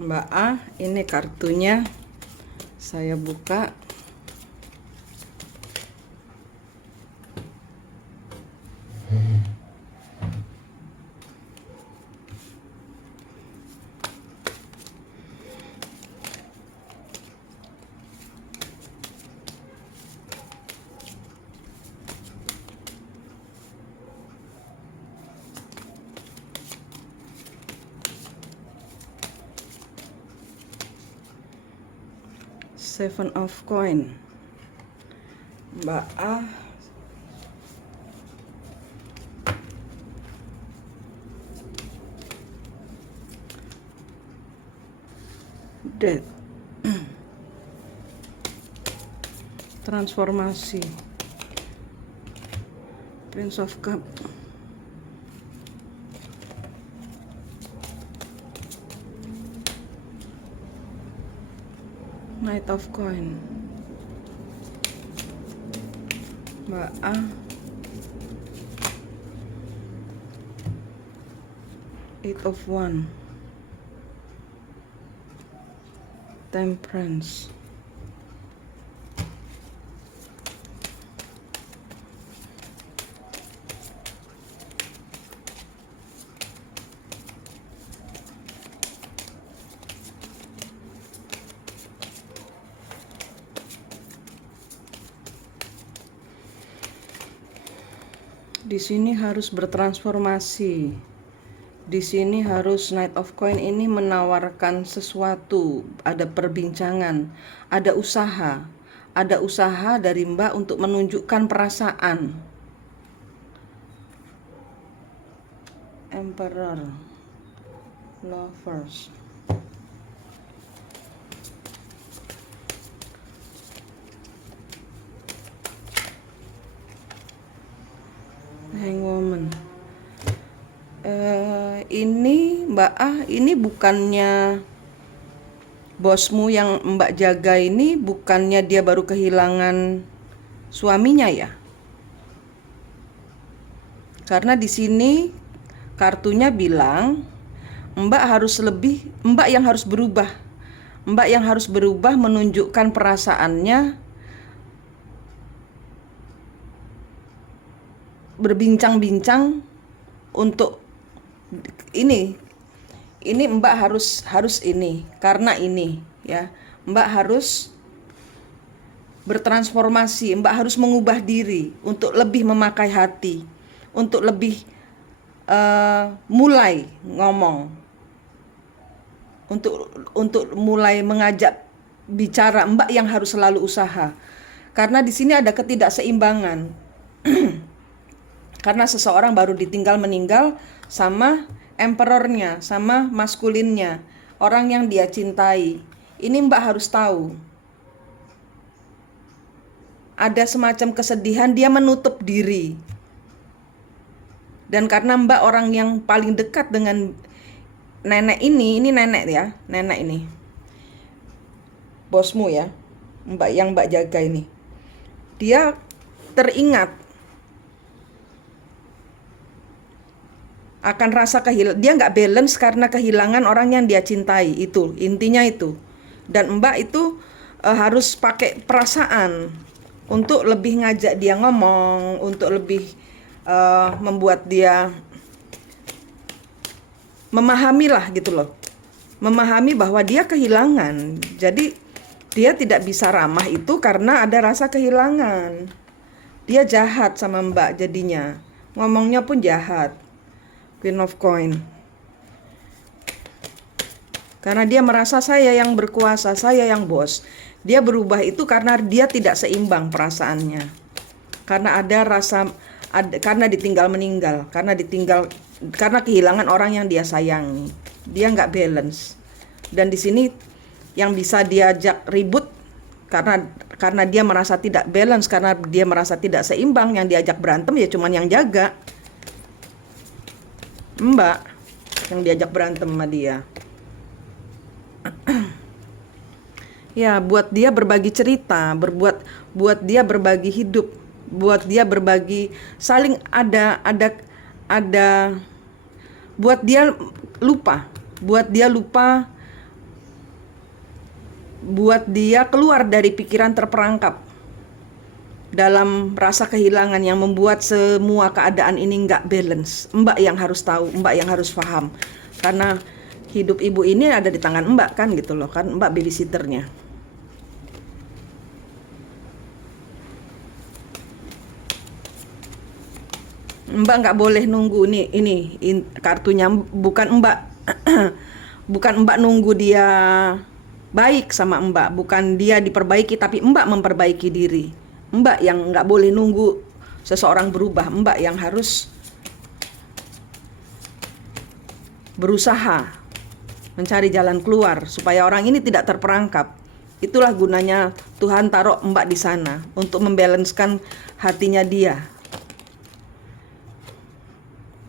Mbak A, ini kartunya saya buka. Seven of coin. Mbak A death. Transformasi. Prince of Cup. Knight of coin. Mbak A Eight of one. Temperance. Di sini harus bertransformasi. Di sini harus Knight of Coin ini menawarkan sesuatu, ada perbincangan, ada usaha. Ada usaha dari Mbak untuk menunjukkan perasaan. Emperor, Lovers. Hangwoman. Ini Mbak A, ini bukannya bosmu yang Mbak jaga ini, bukannya dia baru kehilangan suaminya ya? Karena di sini kartunya bilang Mbak yang harus berubah. Mbak yang harus berubah menunjukkan perasaannya, berbincang-bincang untuk ini Mbak harus ini karena ini ya, Mbak harus bertransformasi, Mbak harus mengubah diri untuk lebih memakai hati, untuk lebih mulai ngomong, untuk mulai mengajak bicara. Mbak yang harus selalu usaha, karena di sini ada ketidakseimbangan. Karena seseorang baru ditinggal meninggal sama emperornya, sama maskulinnya, orang yang dia cintai. Ini Mbak harus tahu. Ada semacam kesedihan, dia menutup diri. Dan karena Mbak orang yang paling dekat dengan nenek ini nenek ya, nenek ini. Bosmu ya, Mbak yang Mbak jaga ini. Dia teringat akan rasa dia nggak balance karena kehilangan orang yang dia cintai, itu intinya itu. Dan Mbak itu harus pakai perasaan untuk lebih ngajak dia ngomong, untuk lebih membuat dia memahami lah gitu loh, memahami bahwa dia kehilangan. Jadi dia tidak bisa ramah itu karena ada rasa kehilangan. Dia jahat sama Mbak jadinya, ngomongnya pun jahat. Queen of Coin. Karena dia merasa saya yang berkuasa, saya yang bos. Dia berubah itu karena dia tidak seimbang perasaannya. Karena ada rasa, karena ditinggal meninggal, karena kehilangan orang yang dia sayangi. Dia nggak balance. Dan di sini yang bisa diajak ribut karena dia merasa tidak balance, karena dia merasa tidak seimbang, yang diajak berantem ya cuman yang jaga. Mbak yang diajak berantem sama dia. Ya, buat dia berbagi cerita, buat dia berbagi hidup, buat dia berbagi, saling ada buat dia lupa buat dia keluar dari pikiran terperangkap dalam rasa kehilangan yang membuat semua keadaan ini nggak balance. Mbak yang harus tahu, Mbak yang harus paham. Karena hidup ibu ini ada di tangan Mbak kan gitu loh, kan Mbak babysitternya. Mbak nggak boleh nunggu ini kartunya bukan Mbak bukan Mbak nunggu dia baik sama Mbak, bukan dia diperbaiki tapi Mbak memperbaiki diri. Mbak yang nggak boleh nunggu seseorang berubah, Mbak yang harus berusaha mencari jalan keluar supaya orang ini tidak terperangkap. Itulah gunanya Tuhan taruh Mbak di sana untuk membalanskan hatinya dia.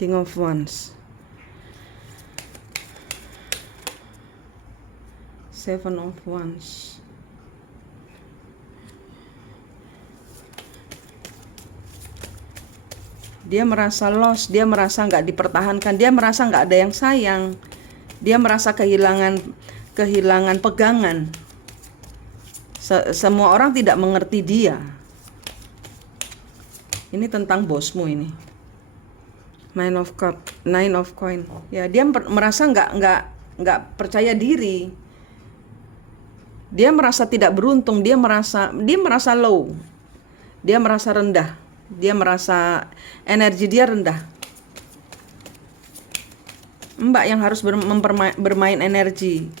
King of Wands, Seven of Wands, dia merasa lost, dia merasa nggak dipertahankan, dia merasa nggak ada yang sayang, dia merasa kehilangan pegangan. Semua orang tidak mengerti dia. Ini tentang bosmu ini. Nine of Cup, Nine of Coin. Ya, dia merasa nggak percaya diri. Dia merasa tidak beruntung, dia merasa low. Dia merasa rendah. Dia merasa energi dia rendah. Mbak yang harus bermain energi.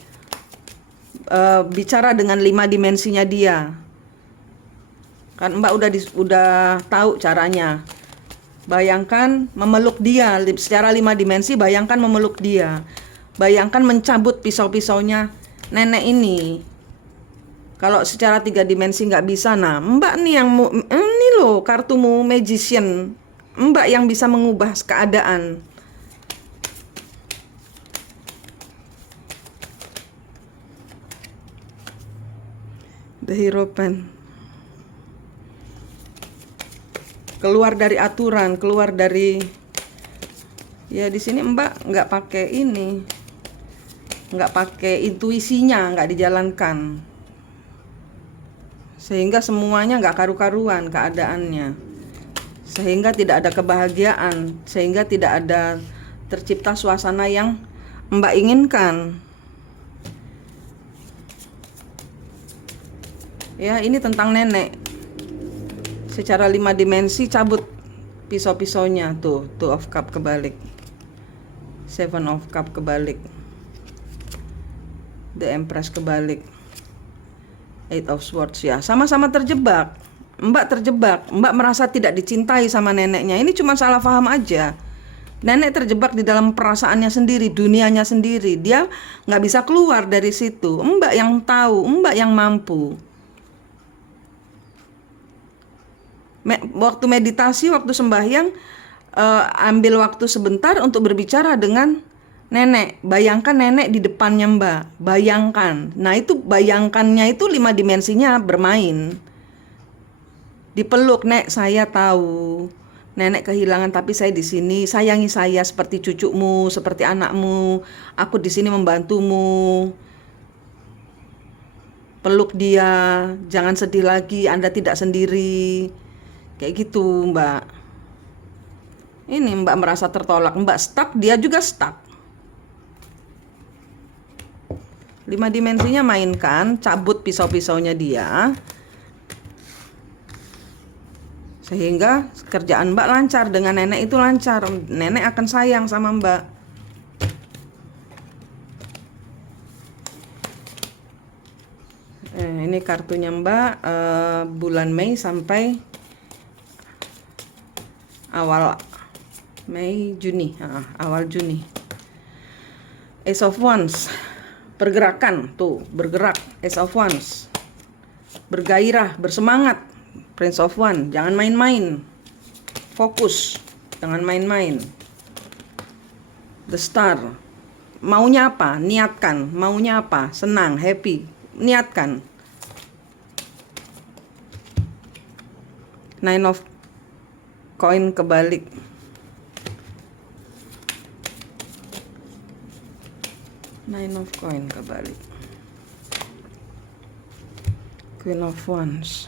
Bicara dengan 5 dimensinya dia. Kan Mbak udah tahu caranya. Bayangkan memeluk dia secara 5 dimensi, bayangkan memeluk dia. Bayangkan mencabut pisau-pisaunya nenek ini. Kalau secara 3 dimensi nggak bisa, nah Mbak nih yang ini loh kartumu magician. Mbak yang bisa mengubah keadaan. The Hierophant. Keluar dari aturan, keluar dari, ya di sini Mbak nggak pakai ini, nggak pakai intuisinya, nggak dijalankan, sehingga semuanya nggak karu-karuan keadaannya, sehingga tidak ada kebahagiaan, sehingga tidak ada tercipta suasana yang Mbak inginkan. Ya, ini tentang nenek. Secara 5 dimensi cabut pisau-pisaunya tuh, Two of Cup kebalik, Seven of Cup kebalik, The Empress kebalik, Eight of Swords. Ya, sama-sama terjebak. Mbak terjebak, Mbak merasa tidak dicintai sama neneknya. Ini cuma salah paham aja. Nenek terjebak di dalam perasaannya sendiri, dunianya sendiri. Dia nggak bisa keluar dari situ. Mbak yang tahu, Mbak yang mampu. Waktu meditasi, waktu sembahyang, ambil waktu sebentar untuk berbicara dengan nenek. Bayangkan nenek di depannya Mbak. Bayangkan. Nah itu bayangkannya itu 5 dimensinya bermain. Dipeluk, Nek, saya tahu nenek kehilangan tapi saya di sini. Sayangi saya seperti cucumu, seperti anakmu. Aku di sini membantumu. Peluk dia, jangan sedih lagi, Anda tidak sendiri. Kayak gitu Mbak. Ini Mbak merasa tertolak, Mbak stuck, dia juga stuck. 5 dimensinya mainkan, cabut pisau-pisaunya dia. Sehingga kerjaan Mbak lancar, dengan nenek itu lancar. Nenek akan sayang sama Mbak. Ini kartunya Mbak, bulan Mei sampai awal Mei, Juni, awal Juni. Ace of Wands, pergerakan tuh, bergerak. Ace of Wands, bergairah, bersemangat. Prince of Wands, jangan main-main, fokus, jangan main-main. The Star, maunya apa? Niatkan, maunya apa? Senang, happy, niatkan. Nine of Coin kebalik. Nine of Coin kebalik. Queen of Wands.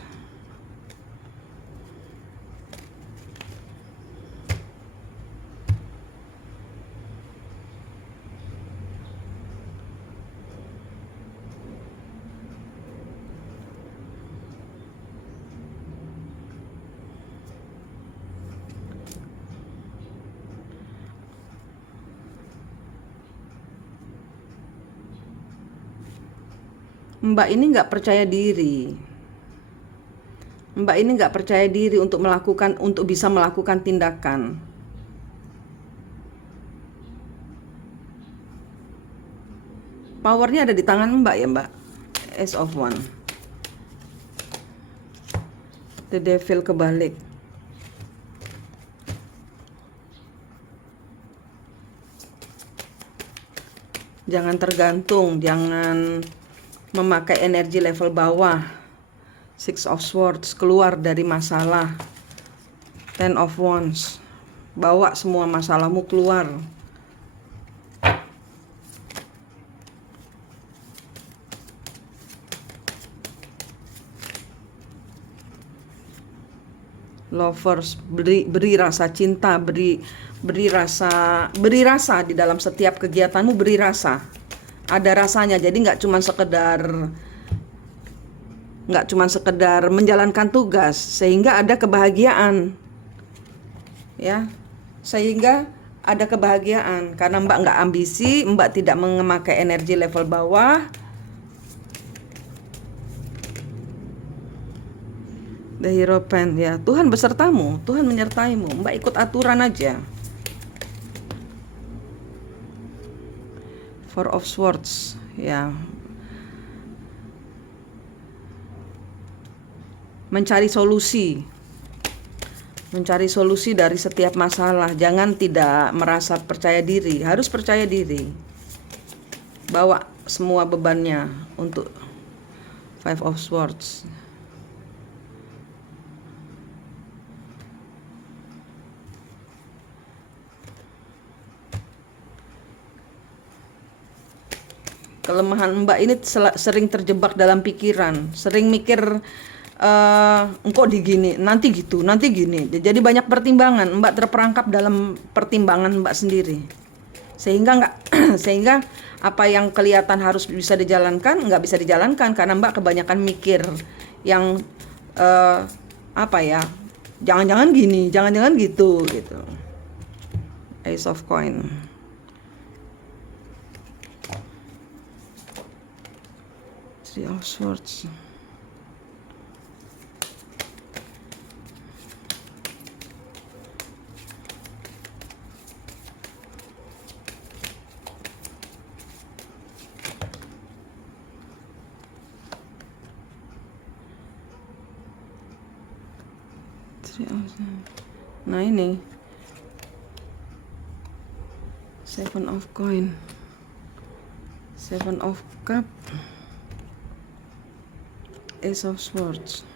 Mbak ini nggak percaya diri. Mbak ini nggak percaya diri untuk bisa melakukan tindakan. Powernya ada di tangan Mbak ya Mbak. Ace of Wands. The Devil kebalik. Jangan tergantung, jangan memakai energi level bawah. Six of Swords, keluar dari masalah. Ten of Wands, bawa semua masalahmu keluar. Lovers, beri rasa cinta, beri rasa di dalam setiap kegiatanmu, beri rasa. Ada rasanya, jadi nggak cuma sekedar menjalankan tugas, sehingga ada kebahagiaan, ya, sehingga ada kebahagiaan karena Mbak nggak ambisi, Mbak tidak memakai energi level bawah. The Hierophant, ya, Tuhan besertamu, Tuhan menyertaimu, Mbak ikut aturan aja. Four of Swords, ya, mencari solusi dari setiap masalah. Jangan tidak merasa percaya diri, harus percaya diri. Bawa semua bebannya untuk Five of Swords. Kelemahan Mbak ini sering terjebak dalam pikiran, sering mikir engkau digini, nanti gitu, nanti gini. Jadi banyak pertimbangan, Mbak terperangkap dalam pertimbangan Mbak sendiri. Sehingga apa yang kelihatan harus bisa dijalankan, nggak bisa dijalankan karena Mbak kebanyakan mikir yang jangan-jangan gini, jangan-jangan gitu. Ace of Coin. Three of Swords. Nah ini Seven of Coin, Seven of Cup, Ace of Swords.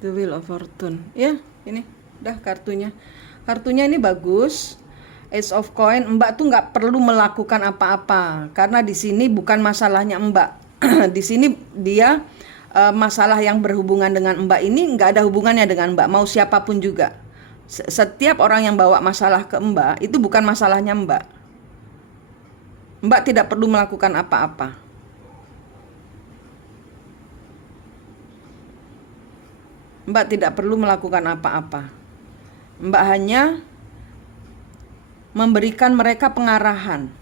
The Wheel of Fortune. Ya, ini udah kartunya. Kartunya ini bagus. Ace of Coin, Mbak tuh nggak perlu melakukan apa-apa karena di sini bukan masalahnya Mbak. Di sini dia masalah yang berhubungan dengan Mbak ini nggak ada hubungannya dengan Mbak. Mau siapapun juga. Setiap orang yang bawa masalah ke Mbak itu bukan masalahnya Mbak. Mbak tidak perlu melakukan apa-apa. Mbak tidak perlu melakukan apa-apa. Mbak hanya memberikan mereka pengarahan.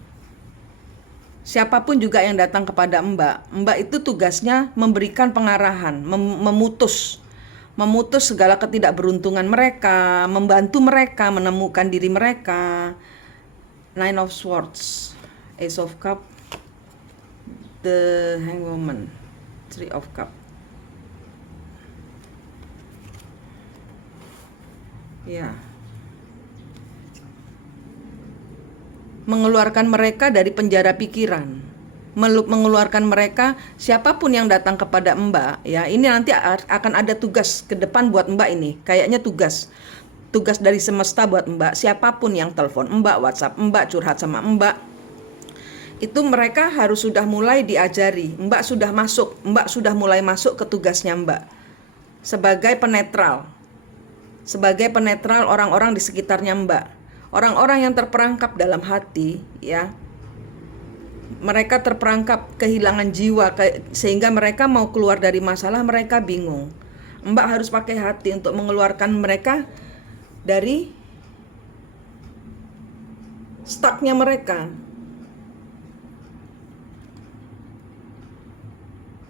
Siapapun juga yang datang kepada Mbak itu tugasnya memberikan pengarahan, memutus segala ketidakberuntungan mereka, membantu mereka menemukan diri mereka. Nine of Swords, Ace of Cup, The Hanged Woman, Three of Cup. Ya. Mengeluarkan mereka dari penjara pikiran, mengeluarkan mereka, siapapun yang datang kepada Mbak, ya, ini nanti akan ada tugas ke depan buat Mbak ini, kayaknya tugas tugas dari semesta buat Mbak, siapapun yang telepon Mbak, WhatsApp Mbak, curhat sama Mbak, itu mereka harus sudah mulai diajari. Mbak sudah mulai masuk ke tugasnya Mbak sebagai penetral. Sebagai penetral orang-orang di sekitarnya Mbak. Orang-orang yang terperangkap dalam hati, ya. Mereka terperangkap kehilangan jiwa sehingga mereka mau keluar dari masalah mereka bingung. Mbak harus pakai hati untuk mengeluarkan mereka dari stucknya mereka.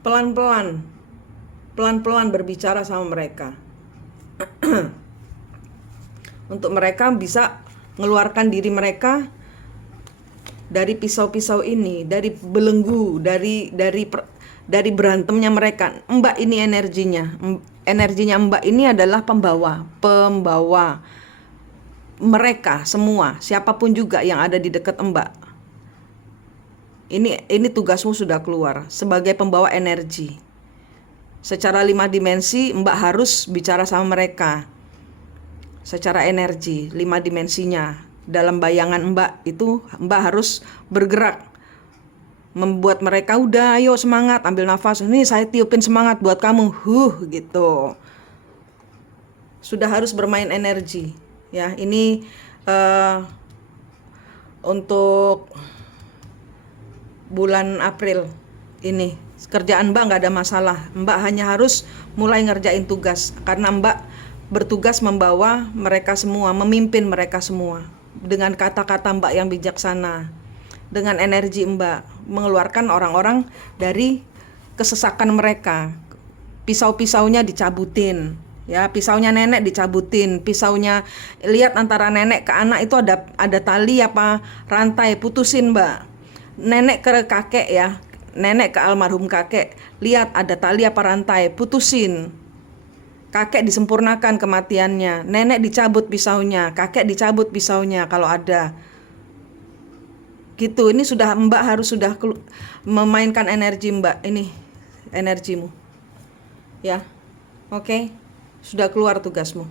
Pelan-pelan berbicara sama mereka. Untuk mereka bisa mengeluarkan diri mereka dari pisau-pisau ini, dari belenggu, dari berantemnya mereka. Mbak ini energinya Mbak ini adalah pembawa mereka semua, siapapun juga yang ada di dekat Mbak. Ini tugasmu sudah keluar sebagai pembawa energi. Secara 5 dimensi Mbak harus bicara sama mereka. Secara energi 5 dimensinya dalam bayangan Mbak itu Mbak harus bergerak, membuat mereka udah ayo semangat, ambil nafas, ini saya tiupin semangat buat kamu, gitu. Sudah harus bermain energi ya. Ini untuk bulan April ini kerjaan Mbak nggak ada masalah. Mbak hanya harus mulai ngerjain tugas karena Mbak bertugas membawa mereka semua, memimpin mereka semua dengan kata-kata Mbak yang bijaksana, dengan energi Mbak mengeluarkan orang-orang dari kesesakan mereka. Pisau-pisaunya dicabutin, ya, pisaunya nenek dicabutin, pisaunya lihat antara nenek ke anak itu ada tali apa rantai, putusin Mbak. Nenek ke kakek ya, nenek ke almarhum kakek, lihat ada tali apa rantai, putusin. Kakek disempurnakan kematiannya, nenek dicabut pisaunya, kakek dicabut pisaunya kalau ada. Gitu, ini sudah Mbak harus sudah memainkan energi Mbak, ini energimu. Ya. Oke. Sudah keluar tugasmu.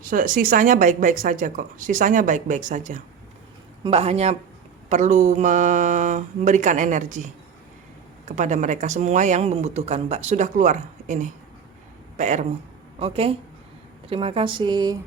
Sisanya baik-baik saja kok. Sisanya baik-baik saja. Mbak hanya perlu memberikan energi kepada mereka semua yang membutuhkan Mbak. Sudah keluar ini PR-mu. Oke? Terima kasih.